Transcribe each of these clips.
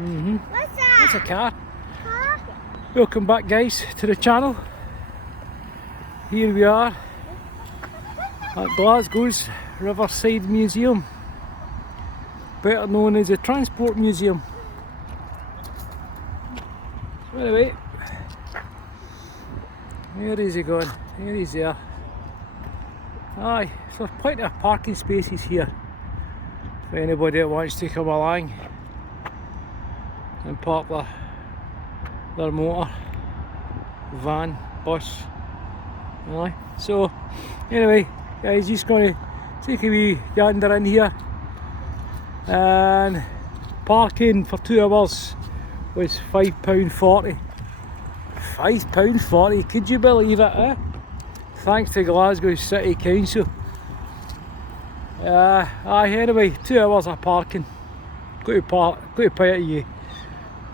What's that? That's a car. Huh? Welcome back, guys, to the channel. Here we are at Glasgow's Riverside Museum, better known as the Transport Museum. So anyway, where is he going? There he's there. Aye, so there's plenty of parking spaces here for anybody that wants to come along and park their motor, van, bus. Aye. So anyway, guys, just going to take a wee gander in here, and parking for 2 hours was £5.40. £5.40, could you believe it, eh? Thanks to Glasgow City Council. Anyway, 2 hours of parking. Got to pay it you.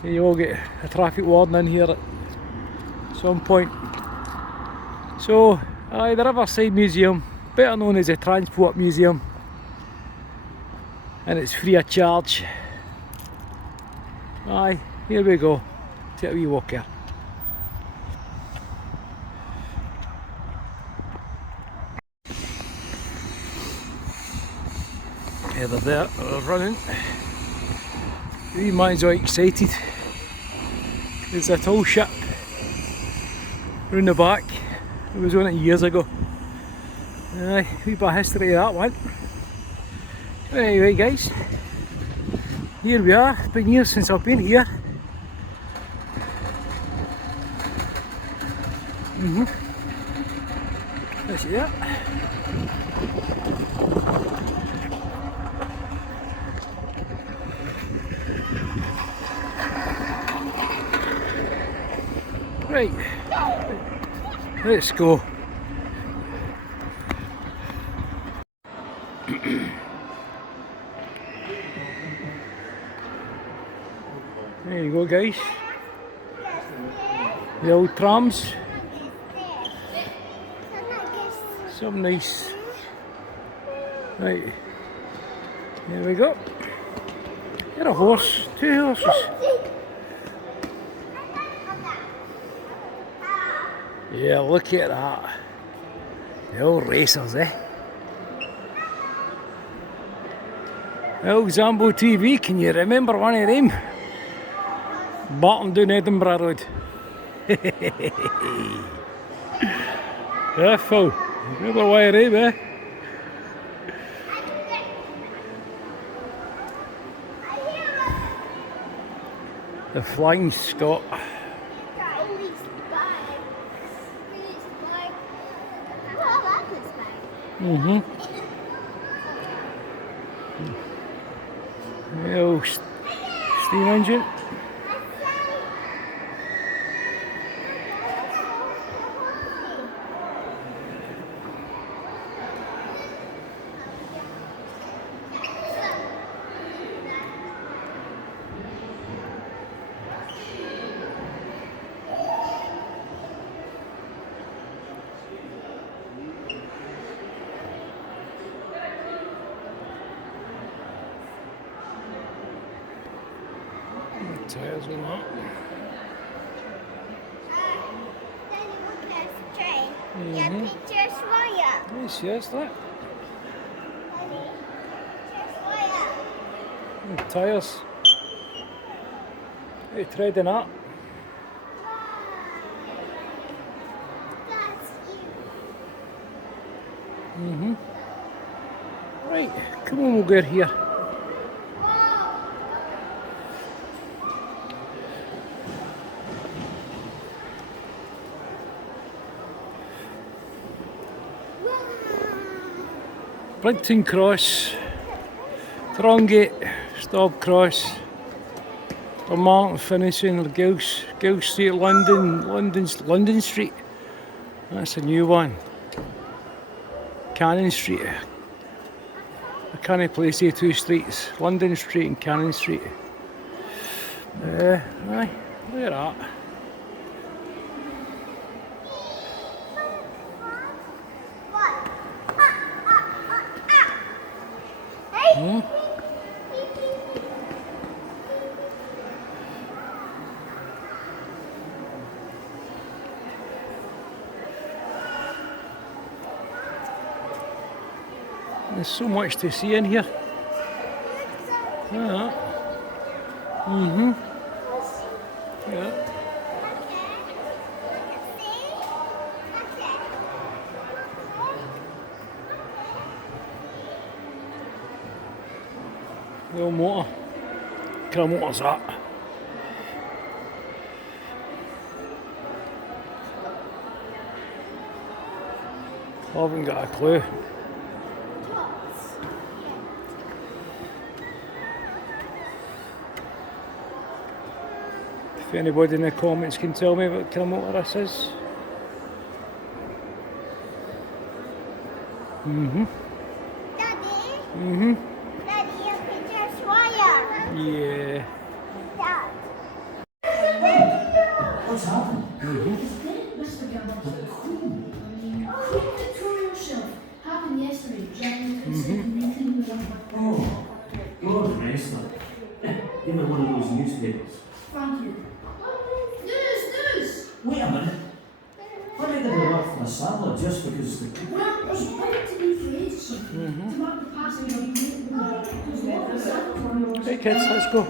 You will get a traffic warden in here at some point. So, the Riverside Museum, better known as the Transport Museum, and it's free of charge. Aye, here we go. Take a wee walk here. Yeah, they're there, they're running. The wee man's all excited. There's a tall ship round the back. I was on it years ago. Aye, a wee bit of history of that one. Anyway, guys, here we are. It's been years since I've been here. That's it. Right, let's go. There you go, guys. The old trams. Some nice. Right, here we go. Got a horse, 2 horses. Yeah, look at that. The old racers, eh? The old Zambo TV, can you remember one of them? Bottom down Edinburgh Road. Yeah, Phil. Remember one of them, eh? The Flying Scot. The old steam engine. Tires on that. Then you look at the train. Yeah, pictures for you. Yes, yes, that. Daddy, pictures for you. Tires. Hey, treading that. That's you. Right, come on, we'll get here. Brighton Cross, Trongate, Stop Cross, the Martin finishing, Gill Street, London Street. That's a new one. Cannon Street. I can't place here 2 streets, London Street and Cannon Street. Aye, look at that. There's so much to see in here. Yeah. Mhm. Yeah. The old motor. What kind of motor's that? I haven't got a clue. If anybody in the comments can tell me what kind of motor this is. Daddy, Mhm. Daddy, your picture's wire. Yeah. Dad. What's happened? Happened yesterday. Oh, God rest her. Give me one of those newspapers. Thank you. News! Wait a minute. Why did they work for a saddler just because the... Well, it's about to be phrased to mark the passing of the Hey kids, let's go.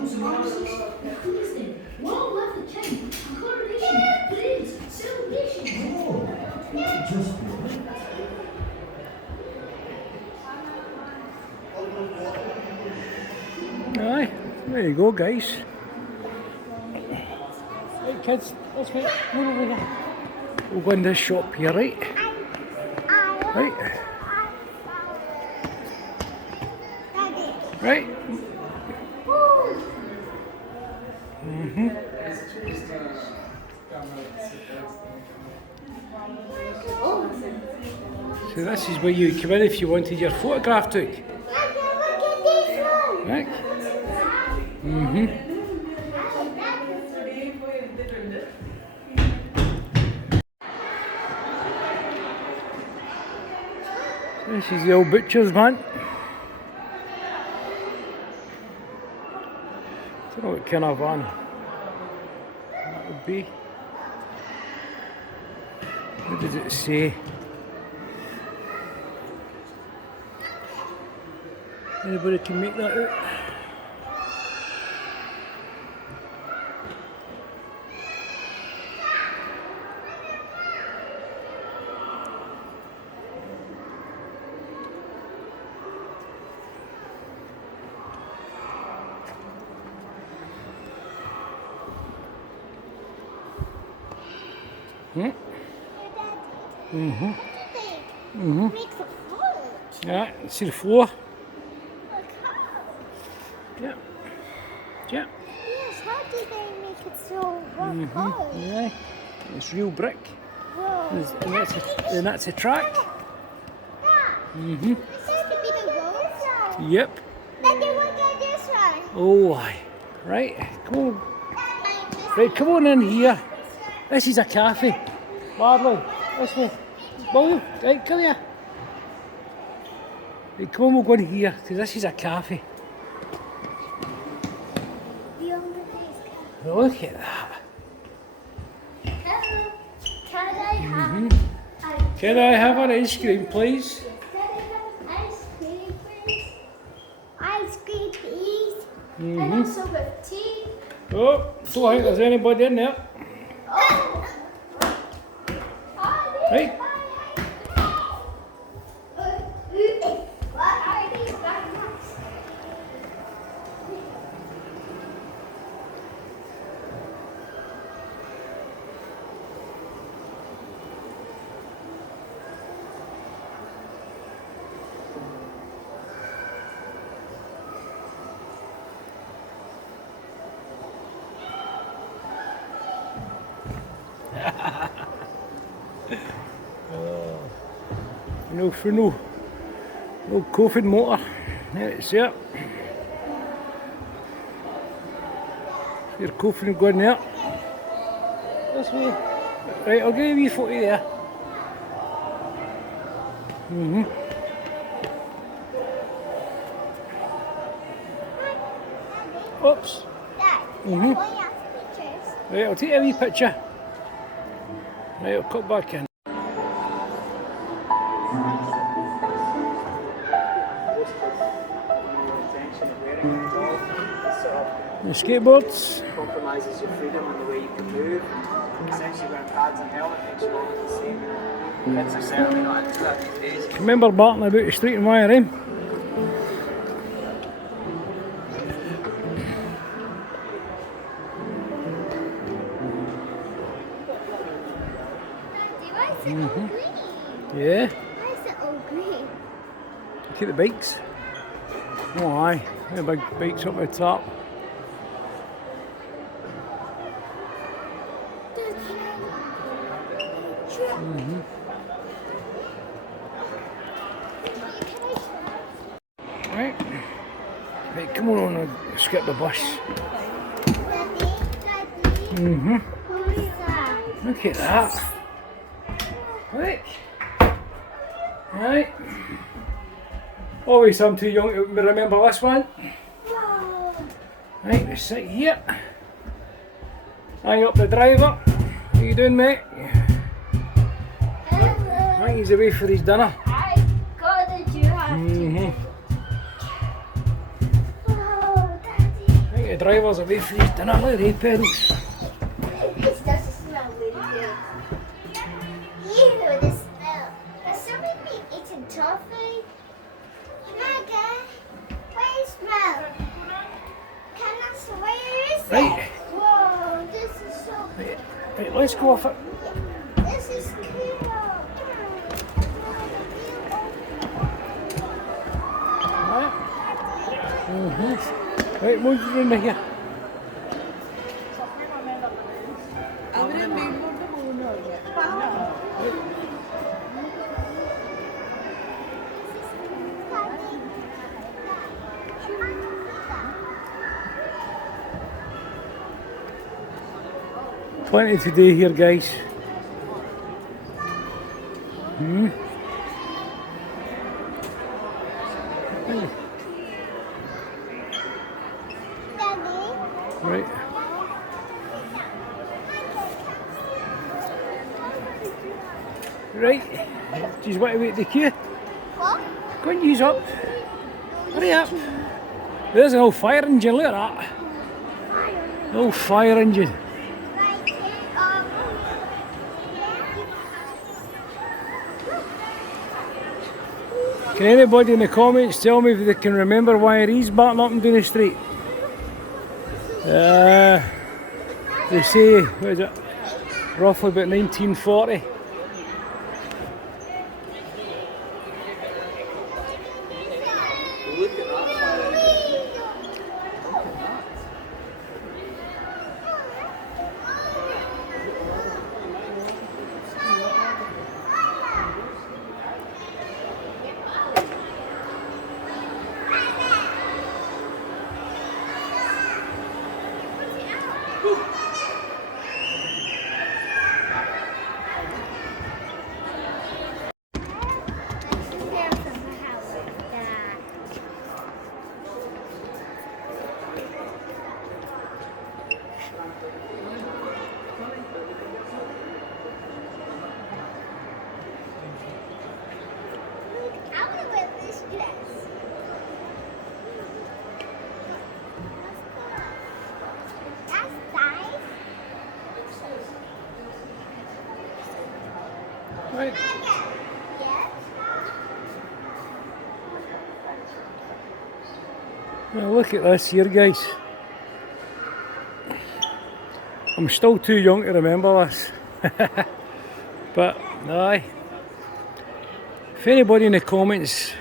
Long live the king, a coronation, parades, celebrations. Oh, just brilliant. Aye, there you go, guys. Hey kids, let's wait. Move over here. We'll go in this shop here, right? Right. Daddy. Right. So this is where you come in if you wanted your photograph took. Daddy, look at this one. Right. This is the old butcher's man. Don't know what kind of van that would be. What does it say? Anybody can make that out? Hmm? Mm-hmm. Mm-hmm. Makes a float. Yeah, see the floor? Look how. Yeah. Yeah. Yes, how did they make it so rock hard? Yeah. It's real brick. Whoa. And that's a track. Mm-hmm. This used to be the road. Yep. Daddy, look at this one. Oh, aye. Right. Come on. Right, come on in here. This is a cafe. Marlon, this way. Will, right, come here. Right, come on, we'll go in here, because this is a cafe. Look at that. Hello. Can I have Can I have an ice cream, please? Can I have ice cream, please? Ice cream, please. And also with tea. Oh, don't think there's anybody in there. Oh. Right. What are these backpacks? No for no coffin motor. There it's there. Your coffin going there. This way. Right, I'll give you a wee photo there. Oops. Dad, I'm going after pictures. Right, I'll take a wee picture. Right, I'll cut back in. The skateboards. compromises your freedom and the way you can move. Essentially, wearing pads and helmet makes you all the same. Kids are certainly not into that these days. Remember barking about the street and wire, eh? Why is it all green? Yeah. Why is it all green? Look at the bikes. Oh aye, the big bikes up the top. Right. Right, come on, I'll skip the bus. Daddy, who's that? Look at that. Right. Right. Obviously I'm too young to remember this one. Whoa. Right, let's sit here. Hang up the driver. What are you doing, mate? I think he's away for his dinner. I got a giraffe. Whoa, Daddy. I think the driver's away for his dinner. Look at the pedals. This doesn't smell really good. Ew, the smell. Has somebody been eating toffee? Maggie, where is smell? Can I see where is it? Right. Whoa, this is so good. Right, let's go off it. This is cool. Right. Right, move in here. Plenty to do here, guys. Right. Right. Do you want to wait the queue? What? Go and use up. Hurry up. There's an old fire engine, look at that. Old fire engine. Can anybody in the comments tell me if they can remember why he's batting up and down the street? They say, what is it, roughly about 1940. Look at that fire engine. I want to wear this dress. That's nice. Right. Yes. Now look at this here, guys. I'm still too young to remember this. But, aye. If anybody in the comments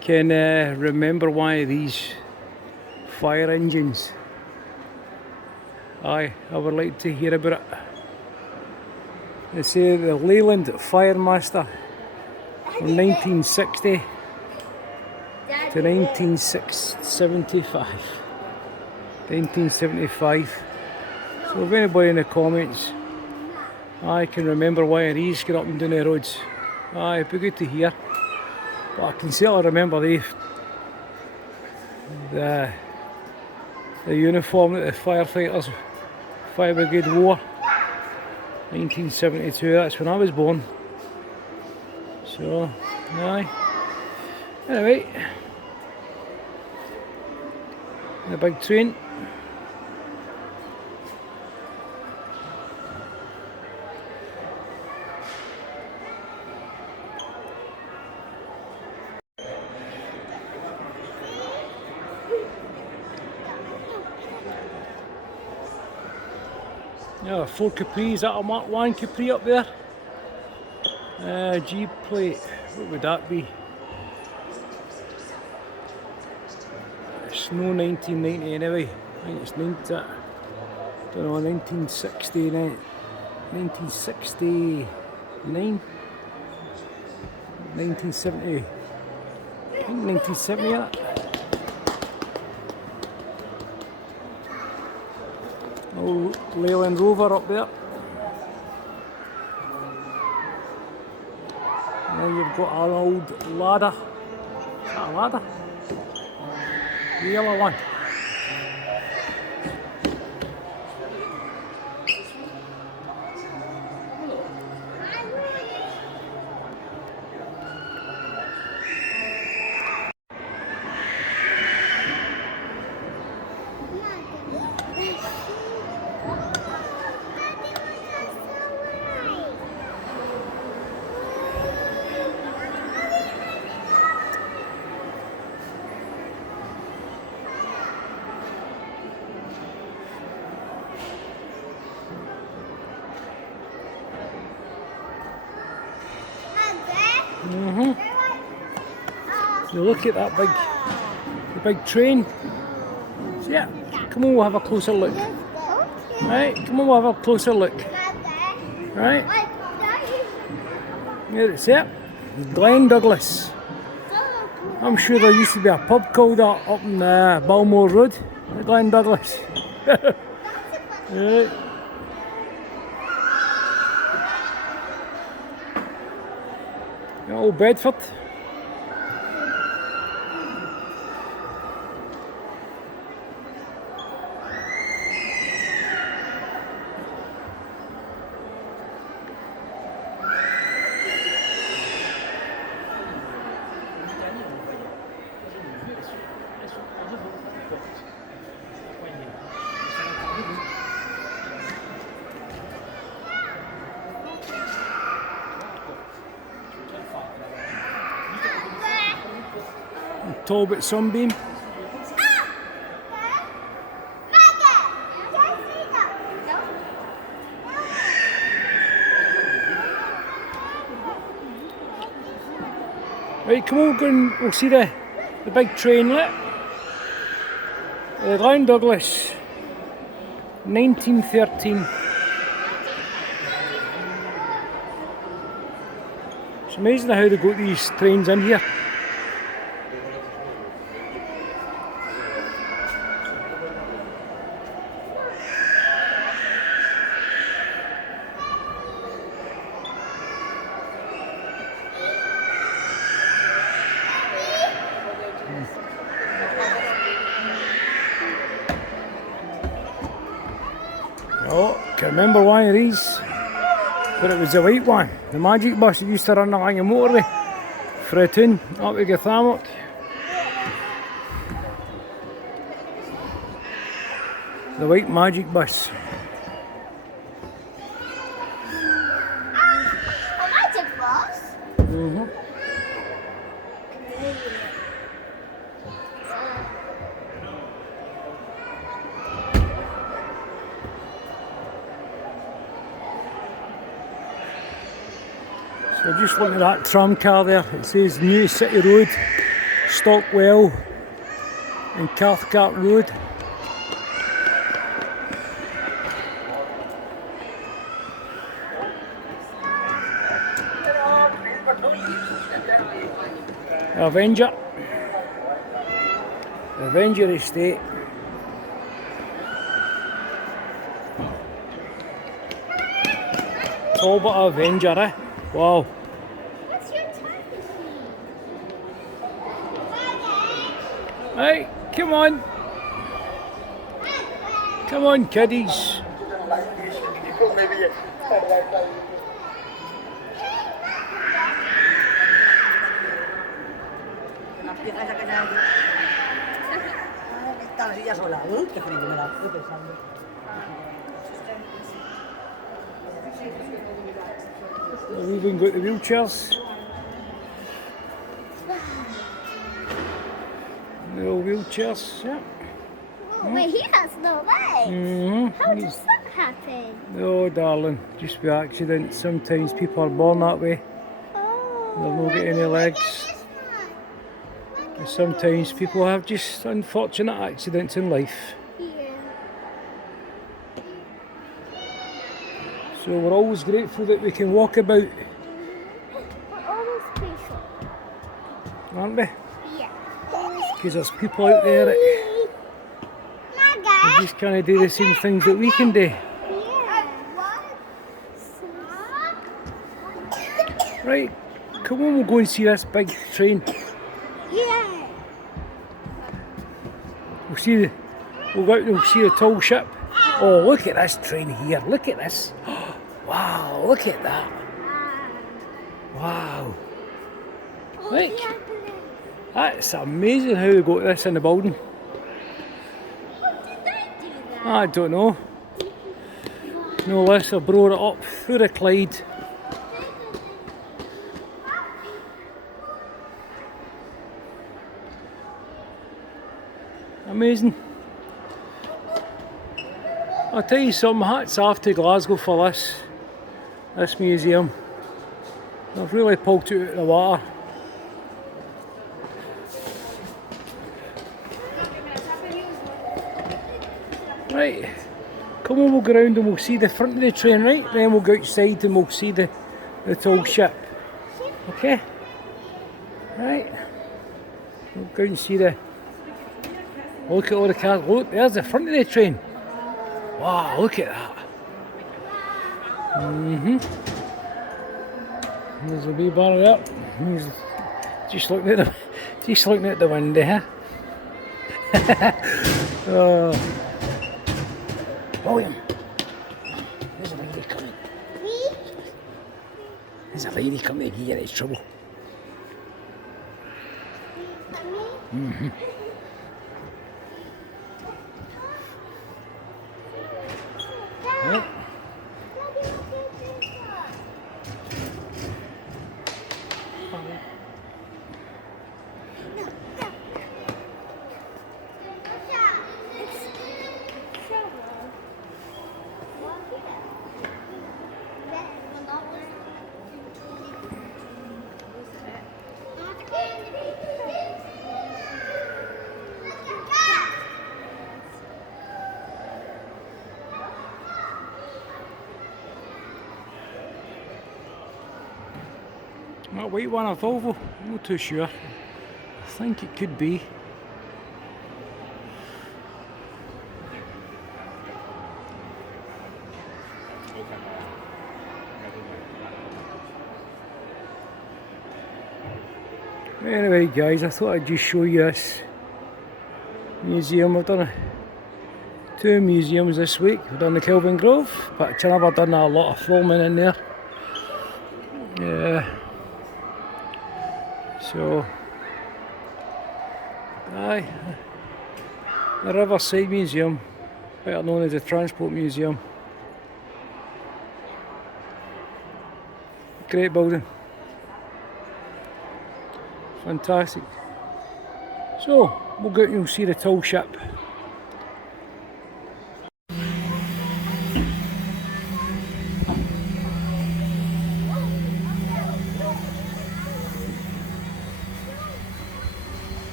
can remember why these fire engines, I would like to hear about it. They say the Leyland Firemaster from 1960 to 1975. 1975. So if anybody in the comments I can remember why these get up and down the roads, it'd be good to hear. But I can certainly remember the uniform that the firefighters, fire brigade wore. 1972, that's when I was born. So, aye. Anyway, The big train. Yeah, 4 Capris, that a Mark 1 Capri up there. G plate, what would that be? It's no 1990 anyway. I think it's don't know, 1969, 1969, 1970, I think 1970 that. Old Leyland Rover up there. And then you've got an old ladder. Is that a ladder? The yellow one. You look at that the big train. So yeah, come on, we'll have a closer look. Right, come on, we'll have a closer look. Right, there it's it. Glen Douglas. I'm sure there used to be a pub called that up in Balmore Road, the Glen Douglas. Right. Old Bedford. Talbot Sunbeam. Right, come on, we'll see the big train lit. The Glen Douglas, 1913. It's amazing how they got these trains in here. Oh, can remember one of these, but it was the white one, the magic bus that used to run along the motorway for a tune up to Gathamok. The white magic bus. A magic bus? So just looking at that tram car there, it says New City Road, Stockwell and Cathcart Road. Avenger Estate. Talbot Avenger, eh? Wow. What's your time machine? Hey, come on. Come on, kiddies. la silla sola. Qué frío me da, estoy pensando. We've even got the wheelchairs. The old wheelchairs, yeah. Oh, wait, he has no legs. Mm-hmm. How does that happen? Oh, darling, just by accident. Sometimes people are born that way. Oh. They've not got any legs. And sometimes people have just unfortunate accidents in life. Yeah. So we're always grateful that we can walk about, We're always patient. aren't we? Yeah. Because there's people out there that just can't do the same things that we can do. Right, come on, we'll go and see this big train. Yeah. We'll go out and we'll see the tall ship. Oh, look at this train here, look at this. Wow, look at that. Wow. Look, that's amazing how they got this in the building. How did they do that? I don't know. No less, I brought it up through the Clyde. Amazing. I'll tell you something, hats off to Glasgow for this museum. They've really pulled it out of the water. Right, come on, we'll go round and we'll see the front of the train, right? Then we'll go outside and we'll see the tall ship. Okay? Right. We'll go and see look at all the cars. Look, there's the front of the train. Wow, look at that. There's a wee bar up. He's just looking at the window, huh? Oh. William, there's a lady coming. There's a lady coming to get into trouble. Right. That white one, a Volvo? I'm not too sure. I think it could be. Anyway guys, I thought I'd just show you this museum. I've done two museums this week. We've done the Kelvin Grove, but I've never done a lot of filming in there. Yeah. So, aye, the Riverside Museum, better known as the Transport Museum. Great building. Fantastic. So, we'll go out and see the tall ship.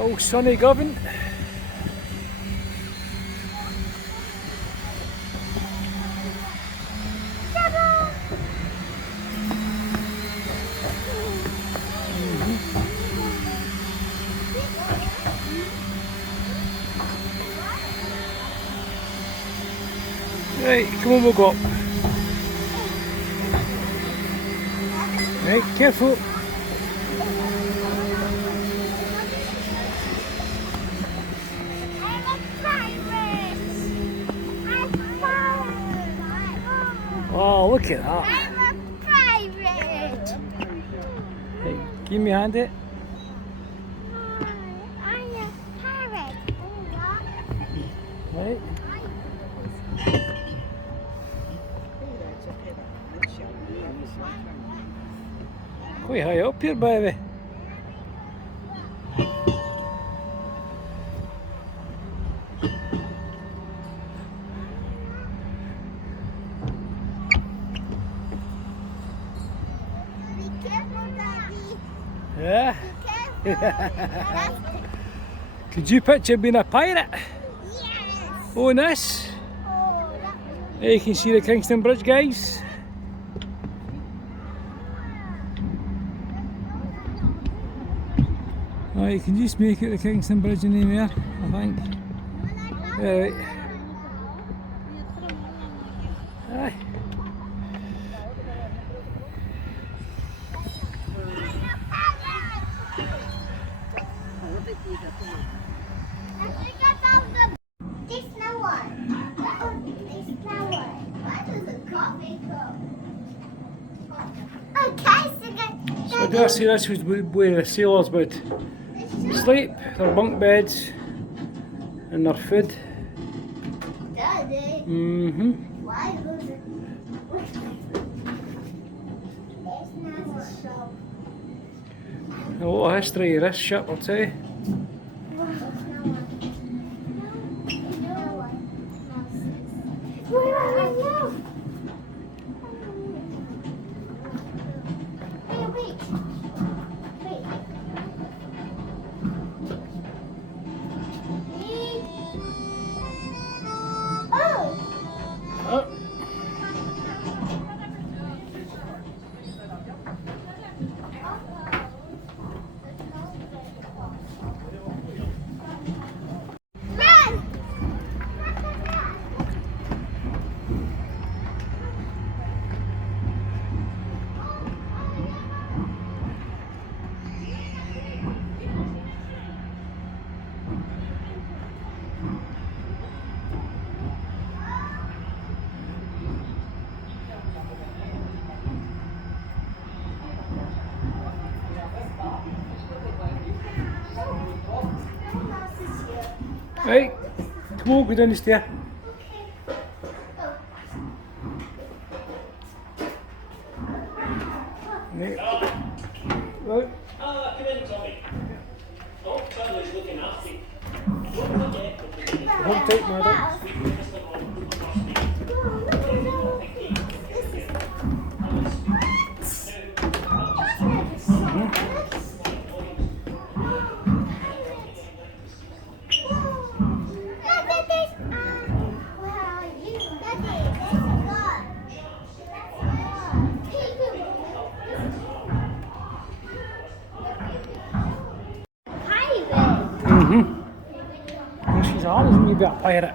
Oh, sunny Govan. Right, come on, we'll go up. Right, careful. Oh, look at that. Give me a hand it. I'm a parrot. Right. Quite high up here, baby. Be careful, Daddy. Yeah. Be careful. Could you picture being a pirate? Yes. Oh, this. Oh, that There you can see the Kingston Bridge, guys. Oh, you can just make it the Kingston Bridge in there, I think. Right. Aye. This no one. Oh, this no one. Why does a coffee cup? Okay, So I do see this was where the sailors would sleep, their bunk beds, and their food. Daddy, Mm-hmm. why was it? It's not a shop. A lot of history of this ship, I'll tell you. No one. No one. Where are we now? Wait. Oh! Oh. Run! Right, come on, go down the stair. Right. Right. Come in, Tommy. Oh, Charlie's looking after you. Hold tight, madam. Mm-hmm. Well, she's always a wee bit of pirate.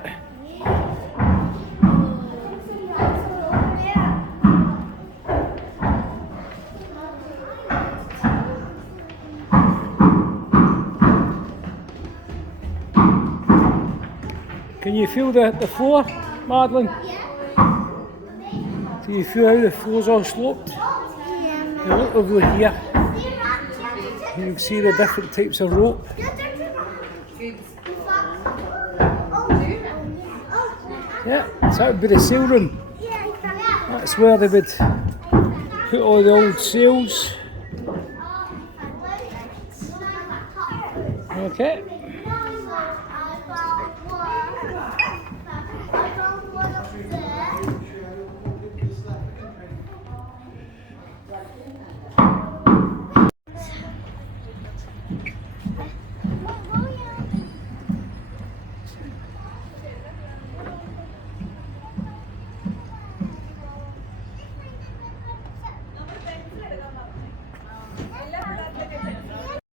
Can you feel the floor, Madeline? Do you feel how the floor's all sloped? You look over here, you can see the different types of rope. Yeah, so that would be the sail room. That's where they would put all the old sails. Okay.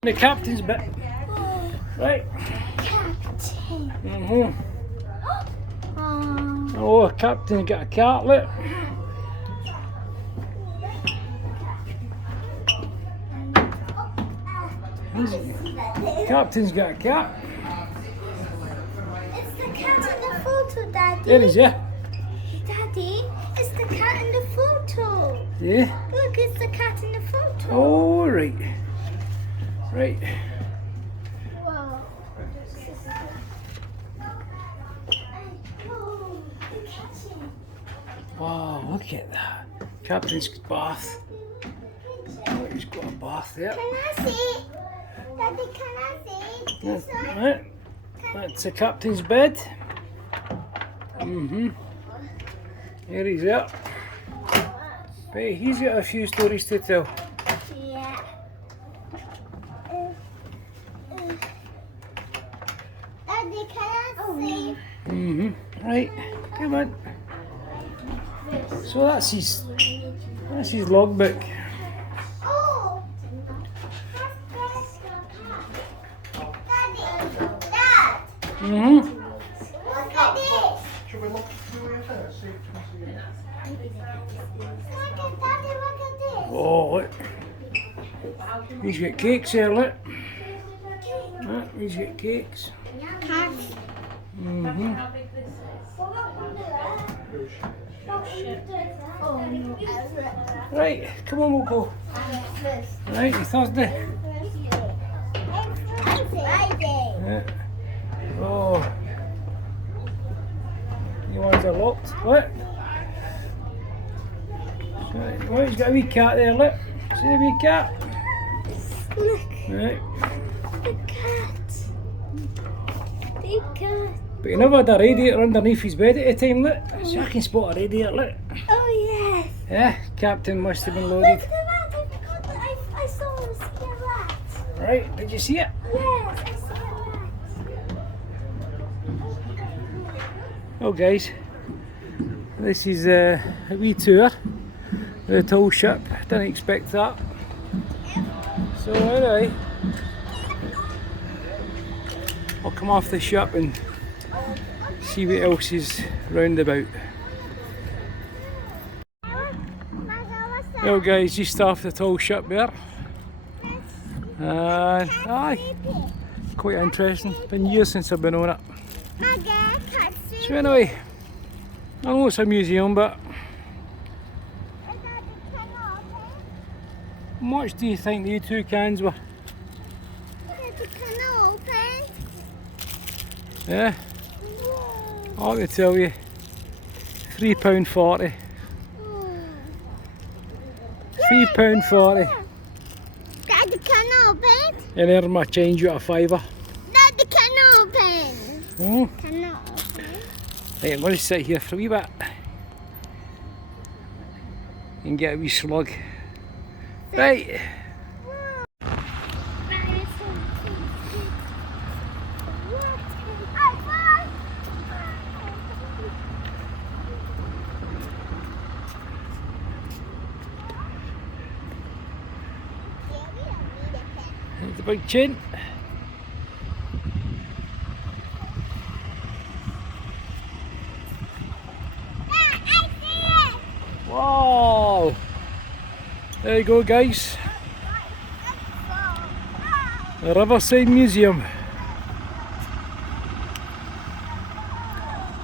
The captain's bit. Right. Captain. Oh, captain's got a cartlet. Captain's got a cat. It's the cat in the photo, Daddy. There he is, yeah. Daddy, it's the cat in the photo. Yeah. Look, it's the cat in the photo. Oh, right. Right. Whoa. Oh, the kitchen. Wow, look at that. Captain's bath. Oh, he's got a bath there. Can I see? Daddy, can I see this one? Right. That's the captain's bed. Here he's at. But he's got a few stories to tell. Yeah. Daddy, can I see? Right, come on. So that's his logbook. Oh! Daddy! Dad! Look at this! Should we look through your first? See if you can see it. Daddy, look at this! Oh, look. He's got cakes there, look. He's got cakes. Cats. Right, come on, we'll go. Right, you Thursday. Yeah. Oh. You ones are locked. What? Right, oh, he's got a wee cat there, look. See the wee cat? Look, Right. the cat. The cat. But he never had a radiator underneath his bed at the time, look. So I can spot a radiator, look. Oh, yes. Yeah, Captain must have been Look loaded. at the rat. I forgot that I saw a rat. Right, did you see it? Yes, I saw a rat. Well guys, this is a wee tour of the tall ship. Didn't expect that. So anyway, I'll come off the ship and see what else is round about. Well guys, just off the tall ship there. And aye, quite interesting. Been years since I've been on it. So anyway, I know it's a museum, but how much do you think the two cans were? Yeah, I can tell you, £3.40. £3.40. Daddy can open. And then I change you a fiver. Daddy can open. Hmm? Cannot open. Right, I'm going to sit here for a wee bit and get a wee slug. Right. There's the big chin. Wow! There you go, guys. The Riverside Museum.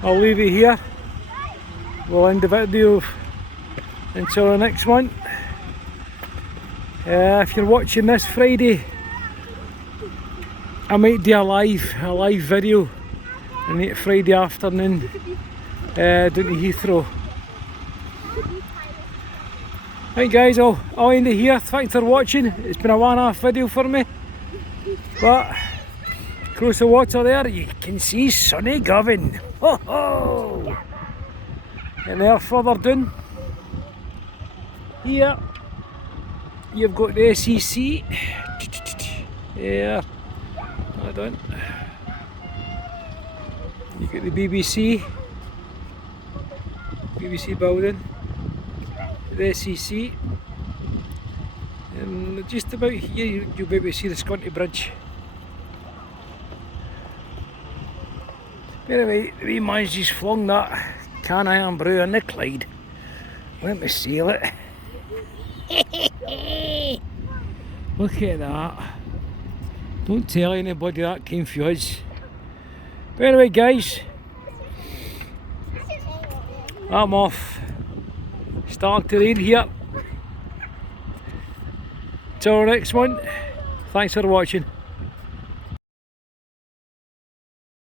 I'll leave it here. We'll end the video until the next one. If you're watching this Friday, I might do a live video on it Friday afternoon down to Heathrow. Right guys, I'll end it here. Thanks for watching. It's been a one-off video for me. But across the water there you can see sunny Govan. Ho ho! And there further down here you've got the SEC. There. Hold on. You got the BBC building, the SEC, and just about here you'll be able to see the Scunty Bridge. Anyway, the wee man's just flung that can iron brew in the Clyde. Let me seal it. Look at that. Don't tell anybody that came for us. But anyway guys, I'm off. Starting to rain here. Till the next one, Thanks for watching.